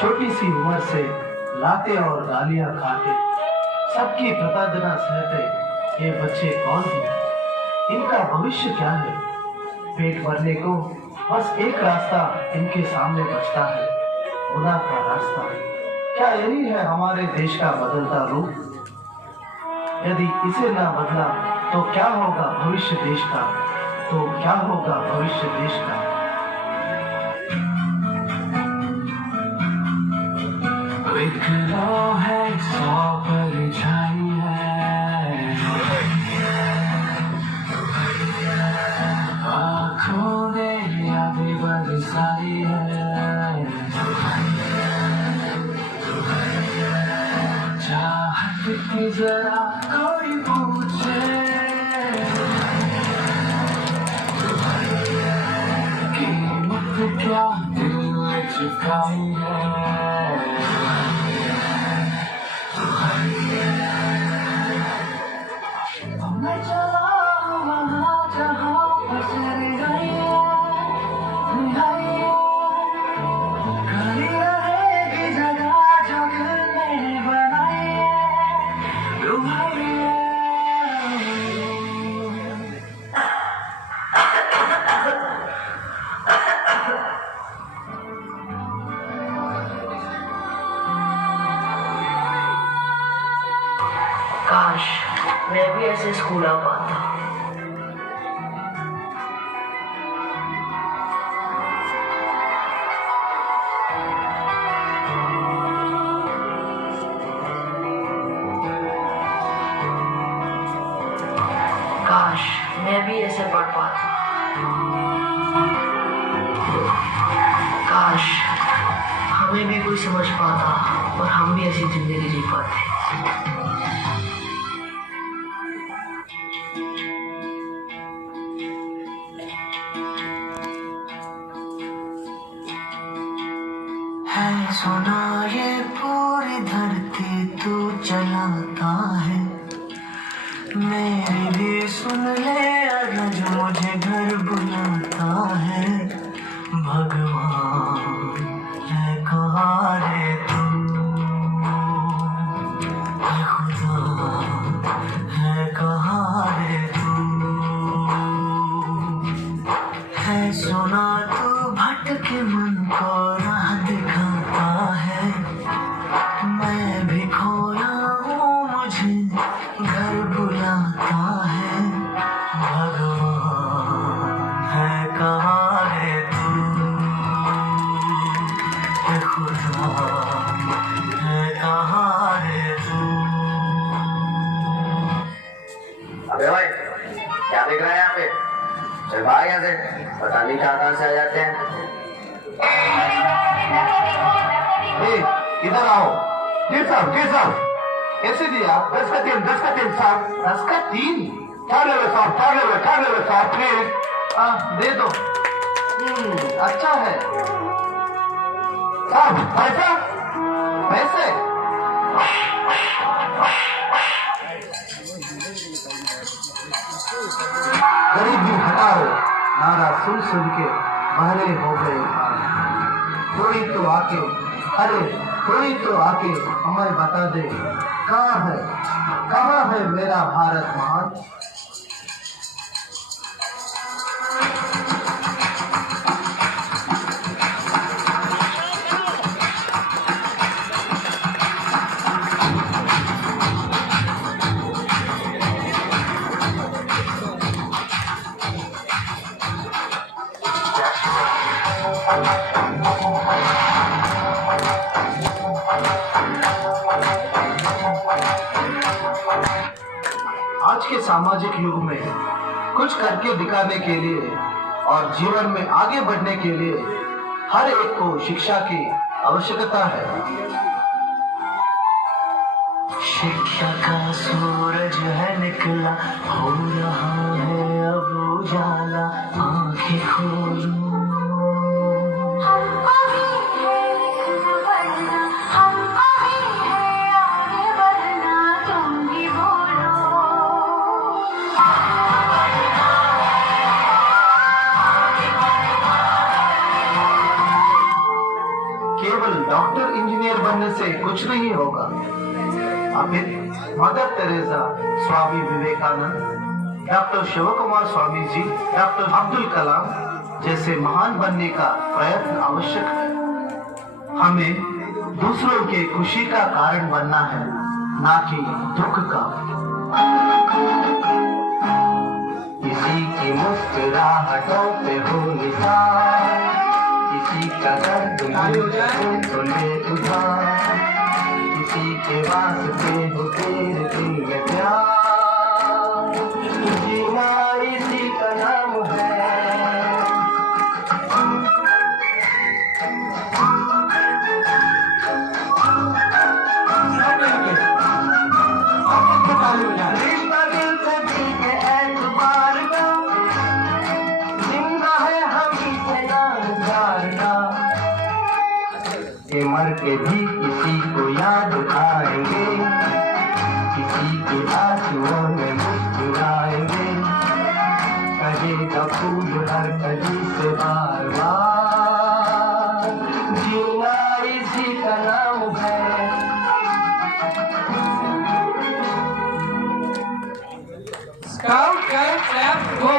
छोटी सी उम्र से लाते और गालियां खाते, सबकी प्रताड़ना सहते ये बच्चे कौन हैं? इनका भविष्य क्या है? पेट भरने को बस एक रास्ता इनके सामने बचता है, गुनाह का रास्ता। क्या यही है हमारे देश का बदलता रूप? यदि इसे ना बदला तो क्या होगा भविष्य देश का? तो क्या होगा भविष्य देश का? विकलो है सौ परछाई है, आँखों ने यादें बरसाई है, चाहत की जरा कोई पूछे, कीमत क्या दिल में चुकाई है। मैं चला वहाँ जहाँ बसर गई खड़ी रहेगी जगह जो दिल ने बनाई काश मैं भी ऐसे स्कूल आ पाता। काश मैं भी ऐसे पढ़ पाता। काश हमें भी कोई समझ पाता और हम भी ऐसी जिंदगी जी पाते। है सुना ये पूरी धरती तू चलाता है, मेरी भी सुन ले अरज मुझे घर बुलाता है। भगवान है कहाँ रे तू, है खुदा है कहाँ रे तू, है सुना तू भटके मन को राह दिखाता है, मैं भी खोया हूँ मुझे घर बुलाता है। भगवान है कहाँ रे तू, है खुदा है कहाँ रे तू। अबे भाई क्या देख रहा है यहाँ पे? चल भाग यहाँ से, पता नहीं कहाँ से आ जाते हैं। इधर आओ। जी साहब कैसे दिया? 10 का 3 साहब। 10 का 3? क्या ले साहब प्लीज। दे दो। अच्छा है साहब। पैसे गरीबी हटाओ नारा सुन सुन के बहरे हो गए। कोई तो आके हमें बता दे, कहाँ है मेरा भारत महान? आज के सामाजिक युग में कुछ करके दिखाने के लिए और जीवन में आगे बढ़ने के लिए हर एक को शिक्षा की आवश्यकता है। शिक्षा का सूरज है निकला, हो रहा है अब उजाला, आंखें खोलो। केवल डॉक्टर इंजीनियर बनने से कुछ नहीं होगा। Amit, mother Teresa, Swami Vivekananda, doctor Shivkumar Swami ji, doctor Abdul Kalam जैसे महान बनने का प्रयत्न आवश्यक है। हमें दूसरों के खुशी का कारण बनना है, ना कि दुख का। किसी की मुस्कुराहटों पे हो निशान, किसी का दर्द तो ले उधार, किसी के वास्ते हो तेरे दिल में प्यार, जीना इसी का नाम है। रिश्ता दिल से दिल के एतबार का, जिंदा है हमी से नामदार का, के मर के भी किसी को याद आएंगे, किसी के आंसुओं में मुस्कुराएंगे, कहेगा फूल हर कली से बार बार, जीना इसी का नाम है। Scout, go, left, go.